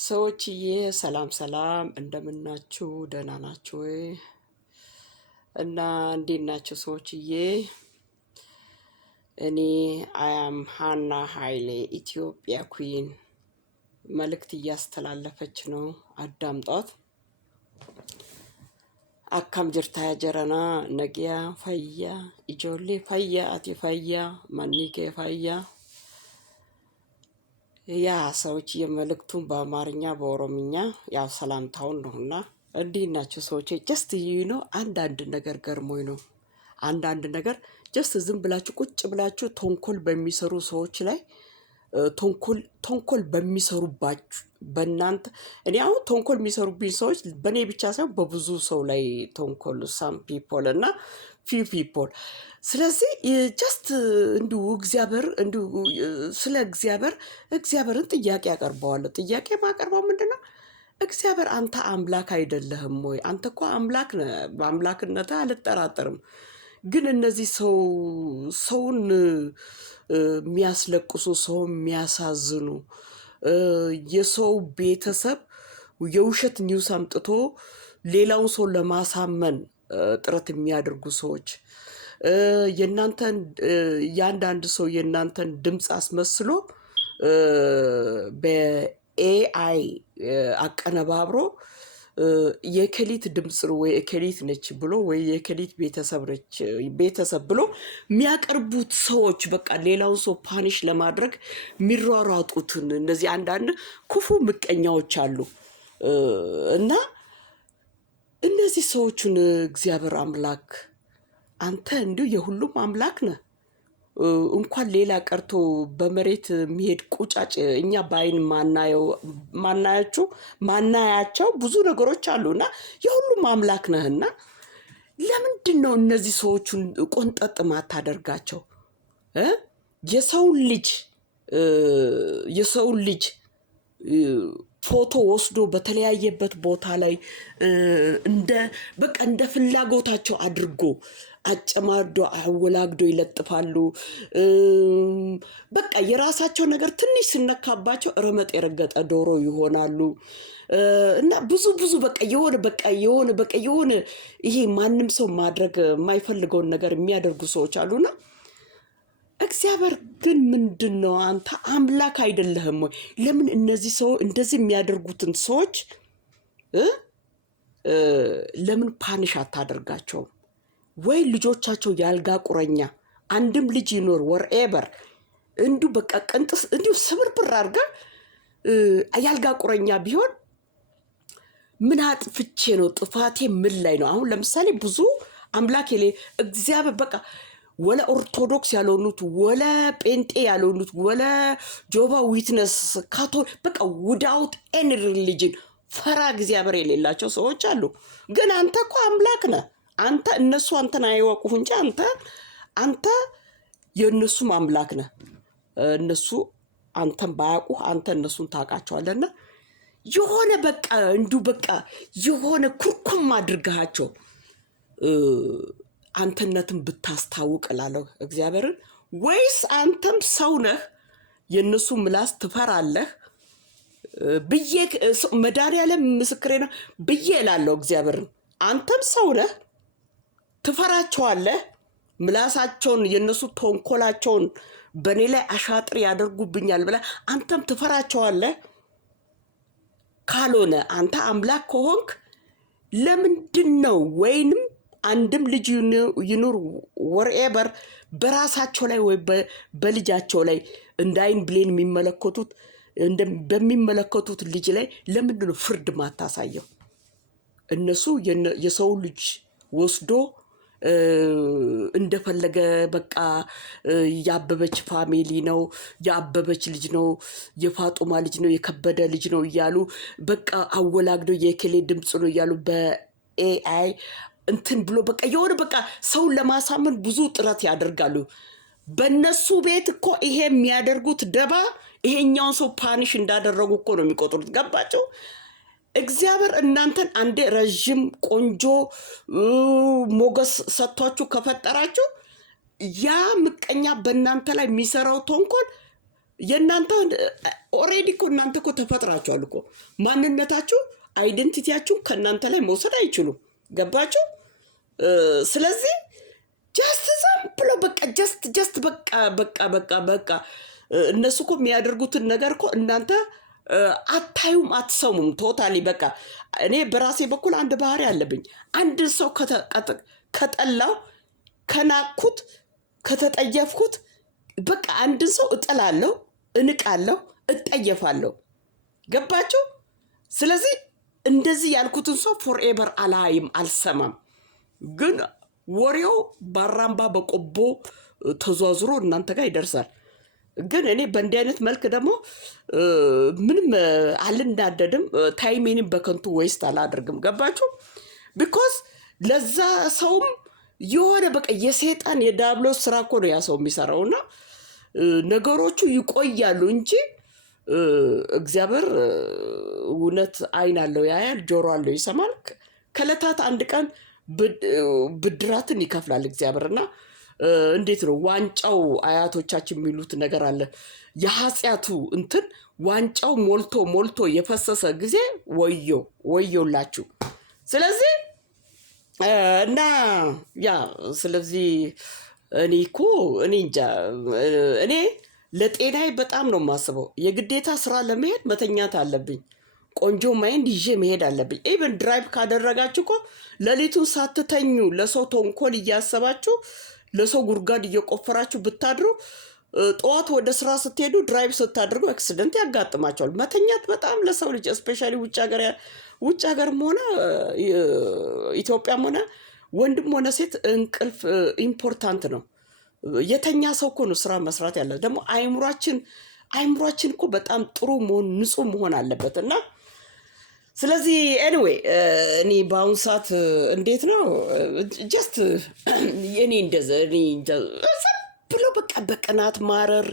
ሰዎችዬ ሰላም ሰላም እንደምናችሁ ደህና ናችሁ ወይ? እና እንዴት ናችሁ ሰዎችዬ? እኔ አያም ሃና ኃይሌ ኢትዮጵያ ኩዊን መልእክት እያስተላለፈች ነው። አዳምጧት። አካም ጅርታ ጀረና ነጊያ ፈያ ኢጆሌ ፈያ አቲ ፈያ ማኒኬ ፈያ ያ ሰዎች የመልእክቱን በአማርኛ በኦሮምኛ ያው ሰላምታውን ነውና እንዲህ ናቸው ሰዎች። ጀስት አንዳንድ ነገር ገርሞኝ ነው። አንዳንድ ነገር ጀስት ዝም ብላችሁ ቁጭ ብላችሁ ተንኮል በሚሰሩ ሰዎች ላይ ተንኮል በሚሰሩባችሁ በእናንተ እኔ አሁን ተንኮል የሚሰሩብኝ ሰዎች በእኔ ብቻ ሳይሆን በብዙ ሰው ላይ ተንኮል ሳም ፒፖል እና ፊው ፒፖል። ስለዚህ ጀስት እንዲሁ ስለ እግዚአብሔርን ጥያቄ ያቀርበዋለሁ። ጥያቄ ማቀርበው ምንድን ነው? እግዚአብሔር አንተ አምላክ አይደለህም ወይ? አንተ እኮ አምላክ ነህ፣ በአምላክነትህ አልጠራጠርም። ግን እነዚህ ሰውን የሚያስለቅሱ ሰው የሚያሳዝኑ የሰው ቤተሰብ የውሸት ኒውስ አምጥቶ ሌላውን ሰው ለማሳመን ጥረት የሚያደርጉ ሰዎች የአንዳንድ ሰው የእናንተን ድምፅ አስመስሎ በኤአይ አቀነባብሮ የከሊት ድምፅ ነው ወይ የከሊት ነች ብሎ ወይ የከሊት ቤተሰብ ብሎ የሚያቀርቡት ሰዎች በቃ ሌላውን ሰው ፓኒሽ ለማድረግ የሚሯሯጡትን እነዚህ አንዳንድ ክፉ ምቀኛዎች አሉ እና እነዚህ ሰዎችን እግዚአብሔር አምላክ አንተ እንዲሁ የሁሉም አምላክ ነህ። እንኳን ሌላ ቀርቶ በመሬት የሚሄድ ቁጫጭ እኛ በአይን ማናያቸው ብዙ ነገሮች አሉና የሁሉም አምላክ ነህና ለምንድን ነው እነዚህ ሰዎችን ቆንጠጥ ማታደርጋቸው? የሰውን ልጅ ፎቶ ወስዶ በተለያየበት ቦታ ላይ እንደ ፍላጎታቸው አድርጎ አጨማዶ አወላግዶ ይለጥፋሉ። በቃ የራሳቸው ነገር ትንሽ ሲነካባቸው ረመጥ የረገጠ ዶሮ ይሆናሉ። እና ብዙ በቃ የሆነ ይሄ ማንም ሰው ማድረግ የማይፈልገውን ነገር የሚያደርጉ ሰዎች አሉና እግዚአብሔር ግን ምንድን ነው? አንተ አምላክ አይደለህም ወይ? ለምን እነዚህ ሰው እንደዚህ የሚያደርጉትን ሰዎች ለምን ፓኒሽ አታደርጋቸውም? ወይ ልጆቻቸው ያልጋ ቁረኛ አንድም ልጅ ይኖር ወርኤበር እንዲሁ በቃ ቅንጥስ እንዲሁ ስብርብር አድርጋ ያልጋ ቁረኛ ቢሆን ምን አጥፍቼ ነው? ጥፋቴ ምን ላይ ነው? አሁን ለምሳሌ ብዙ አምላክ እግዚአብሔር በቃ ወለ ኦርቶዶክስ ያልሆኑት ወለ ጴንጤ ያልሆኑት ወለ ጆባ ዊትነስ ካቶሊክ በቃ ዊዳውት ኤኒ ሪሊጅን ፈራ እግዚአብሔር የሌላቸው ሰዎች አሉ። ግን አንተ እኮ አምላክ ነህ። እነሱ አንተን አይወቁህ እንጂ አንተ የእነሱም አምላክ ነህ። እነሱ አንተን ባያውቁህ አንተ እነሱን ታውቃቸዋለና የሆነ በቃ የሆነ ኩርኩም አድርገሃቸው አንተነትን ብታስታውቅ እላለሁ እግዚአብሔርን። ወይስ አንተም ሰው ነህ የእነሱ ምላስ ትፈራለህ ብዬ መድኃኒዓለም ምስክሬ ነው ብዬ እላለሁ እግዚአብሔርን። አንተም ሰው ነህ ትፈራቸዋለህ። ምላሳቸውን የእነሱ ተንኮላቸውን በእኔ ላይ አሻጥር ያደርጉብኛል ብለህ አንተም ትፈራቸዋለህ። ካልሆነ አንተ አምላክ ከሆንክ ለምንድን ነው ወይንም አንድም ልጅ ይኑር ወርኤበር በራሳቸው ላይ ወይ በልጃቸው ላይ እንዳይን ብሌን በሚመለከቱት ልጅ ላይ ለምንድን ነው ፍርድ ማታሳየው? እነሱ የሰው ልጅ ወስዶ እንደፈለገ በቃ ያበበች ፋሚሊ ነው፣ ያበበች ልጅ ነው፣ የፋጡማ ልጅ ነው፣ የከበደ ልጅ ነው እያሉ በቃ አወላግዶ የከሌ ድምፅ ነው እያሉ በኤአይ እንትን ብሎ በቃ የሆነ በቃ ሰውን ለማሳመን ብዙ ጥረት ያደርጋሉ። በእነሱ ቤት እኮ ይሄ የሚያደርጉት ደባ ይሄኛውን ሰው ፓኒሽ እንዳደረጉ እኮ ነው የሚቆጥሩት። ገባቸው? እግዚአብሔር እናንተን አንዴ ረዥም ቆንጆ ሞገስ ሰጥቷችሁ ከፈጠራችሁ ያ ምቀኛ በእናንተ ላይ የሚሰራው ተንኮል የእናንተ ኦሬዲ እኮ እናንተ እኮ ተፈጥራችኋል እኮ ማንነታችሁ አይደንቲቲያችሁ ከእናንተ ላይ መውሰድ አይችሉም። ገባችሁ? ስለዚህ ጀስት ዝም ብሎ በቃ ጀስት በቃ እነሱ እኮ የሚያደርጉትን ነገር እኮ እናንተ አታዩም፣ አትሰሙም። ቶታሊ በቃ እኔ በራሴ በኩል አንድ ባህሪ አለብኝ። አንድ ሰው ከጠላው፣ ከናኩት፣ ከተጠየፍኩት በቃ አንድን ሰው እጥላለሁ፣ እንቃለሁ፣ እጠየፋለሁ። ገባችሁ? ስለዚህ እንደዚህ ያልኩትን ሰው ፎርኤቨር አላይም፣ አልሰማም። ግን ወሬው ባራምባ በቆቦ ተዟዝሮ እናንተ ጋር ይደርሳል። ግን እኔ በእንዲህ አይነት መልክ ደግሞ ምንም አልናደድም፣ ታይሜንም በከንቱ ዌስት አላደርግም። ገባችሁ? ቢኮዝ ለዛ ሰውም የሆነ በቃ የሴጣን የዳብሎስ ስራ እኮ ነው ያ ሰው የሚሰራውና ነገሮቹ ይቆያሉ እንጂ እግዚአብሔር እውነት አይን አለው፣ ያያል፣ ጆሮ አለው፣ ይሰማል። ከዕለታት አንድ ቀን ብድራትን ይከፍላል እግዚአብሔርና እንዴት ነው ዋንጫው? አያቶቻችን የሚሉት ነገር አለ። የኃጢአቱ እንትን ዋንጫው ሞልቶ የፈሰሰ ጊዜ ወዮላችሁ። ስለዚህ እና ያ ስለዚህ እኔ እንጃ እኔ ለጤናዬ በጣም ነው የማስበው። የግዴታ ስራ ለመሄድ መተኛት አለብኝ። ቆንጆ ማይንድ ይዤ መሄድ አለብኝ። ኢቨን ድራይቭ ካደረጋችሁ እኮ ሌሊቱን ሳትተኙ ለሰው ተንኮል እያሰባችሁ ለሰው ጉድጓድ እየቆፈራችሁ ብታድሩ ጠዋት ወደ ስራ ስትሄዱ ድራይቭ ስታደርጉ አክሲደንት ያጋጥማቸዋል። መተኛት በጣም ለሰው ልጅ እስፔሻሊ ውጭ ሀገርም ሆነ ኢትዮጵያም ሆነ ወንድም ሆነ ሴት እንቅልፍ ኢምፖርታንት ነው። የተኛ ሰው እኮ ነው ስራ መስራት ያለ። ደግሞ አይምሯችን እኮ በጣም ጥሩ መሆን ንጹህ መሆን አለበት እና ስለዚህ ኤኒዌይ እኔ በአሁኑ ሰዓት እንዴት ነው ጀስት የኔ ብሎ በቃ በቅናት ማረር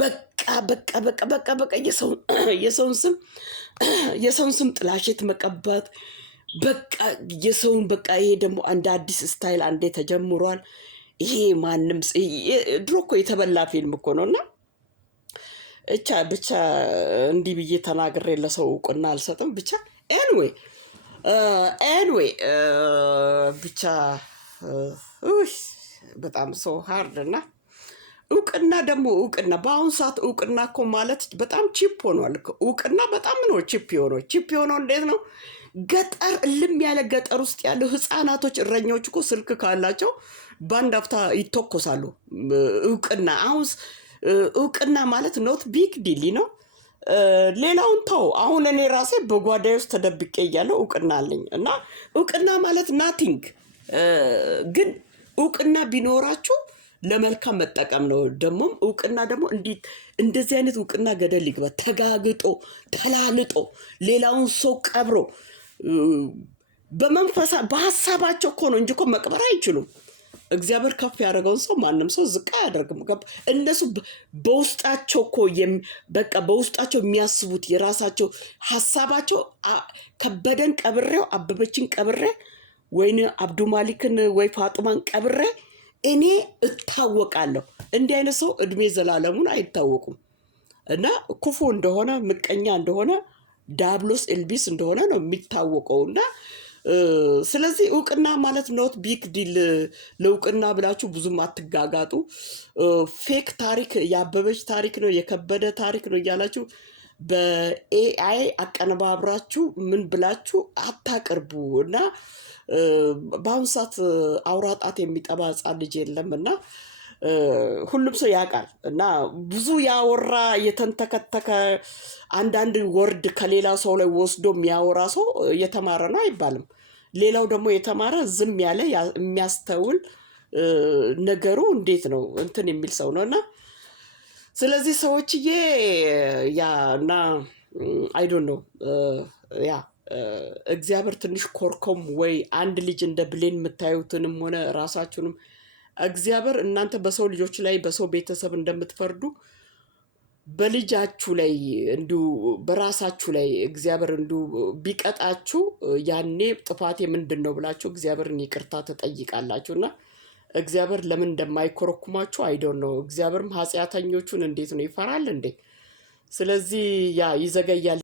በቃ የሰውን ስም ጥላሸት መቀባት በቃ የሰውን በቃ ይሄ ደግሞ አንድ አዲስ ስታይል አንዴ ተጀምሯል። ይሄ ማንም ድሮ እኮ የተበላ ፊልም እኮ ነውና ብቻ እንዲህ ብዬ ተናግሬ ለሰው እውቅና አልሰጥም። ብቻ ኤንዌይ ብቻ በጣም ሰው ሃርድ እና እውቅና በአሁኑ ሰዓት እውቅና እኮ ማለት በጣም ቺፕ ሆኗል። እውቅና በጣም ነው ቺፕ የሆነው እንዴት ነው? ገጠር እልም ያለ ገጠር ውስጥ ያሉ ህፃናቶች እረኛዎች እኮ ስልክ ካላቸው በአንድ አፍታ ይተኮሳሉ። እውቅና ማለት ኖት ቢግ ዲል ነው። ሌላውን ተው። አሁን እኔ ራሴ በጓዳዬ ውስጥ ተደብቄ እያለሁ እውቅና አለኝ እና እውቅና ማለት ናቲንግ። ግን እውቅና ቢኖራችሁ ለመልካም መጠቀም ነው። ደግሞም እውቅና ደግሞ እንደዚህ አይነት እውቅና ገደል ይግባ ተጋግጦ ተላልጦ ሌላውን ሰው ቀብሮ በሀሳባቸው እኮ ነው እንጂ እኮ መቅበር አይችሉም። እግዚአብሔር ከፍ ያደረገውን ሰው ማንም ሰው ዝቅ አያደርግም። እነሱ በውስጣቸው እኮ በቃ በውስጣቸው የሚያስቡት የራሳቸው ሀሳባቸው ከበደን ቀብሬው አበበችን ቀብሬ ወይን አብዱማሊክን ወይ ፋጡማን ቀብሬ እኔ እታወቃለሁ። እንዲህ አይነት ሰው እድሜ ዘላለሙን አይታወቁም እና ክፉ እንደሆነ ምቀኛ እንደሆነ ዳብሎስ ኤልቢስ እንደሆነ ነው የሚታወቀው እና ስለዚህ እውቅና ማለት ኖት ቢግ ዲል። ለእውቅና ብላችሁ ብዙም አትጋጋጡ። ፌክ ታሪክ የአበበች ታሪክ ነው የከበደ ታሪክ ነው እያላችሁ በኤአይ አቀነባብራችሁ ምን ብላችሁ አታቅርቡ እና በአሁኑ ሰዓት አውራጣት የሚጠባ ህጻን ልጅ የለም እና ሁሉም ሰው ያውቃል እና ብዙ ያወራ የተንተከተከ አንዳንድ ወርድ ከሌላ ሰው ላይ ወስዶ የሚያወራ ሰው የተማረ ነው አይባልም። ሌላው ደግሞ የተማረ ዝም ያለ የሚያስተውል ነገሩ እንዴት ነው እንትን የሚል ሰው ነው እና ስለዚህ ሰዎችዬ ያ እና አይ ዶንት ኖ ያ እግዚአብሔር ትንሽ ኮርኮም ወይ አንድ ልጅ እንደ ብሌን የምታዩትንም ሆነ ራሳችሁንም እግዚአብሔር እናንተ በሰው ልጆች ላይ በሰው ቤተሰብ እንደምትፈርዱ በልጃችሁ ላይ እንዲሁ በራሳችሁ ላይ እግዚአብሔር እንዲሁ ቢቀጣችሁ ያኔ ጥፋቴ ምንድን ነው ብላችሁ እግዚአብሔርን ይቅርታ ትጠይቃላችሁና እግዚአብሔር ለምን እንደማይኮረኩማችሁ አይዶን ነው። እግዚአብሔርም ኃጢአተኞቹን እንዴት ነው ይፈራል እንዴ? ስለዚህ ያ ይዘገያል።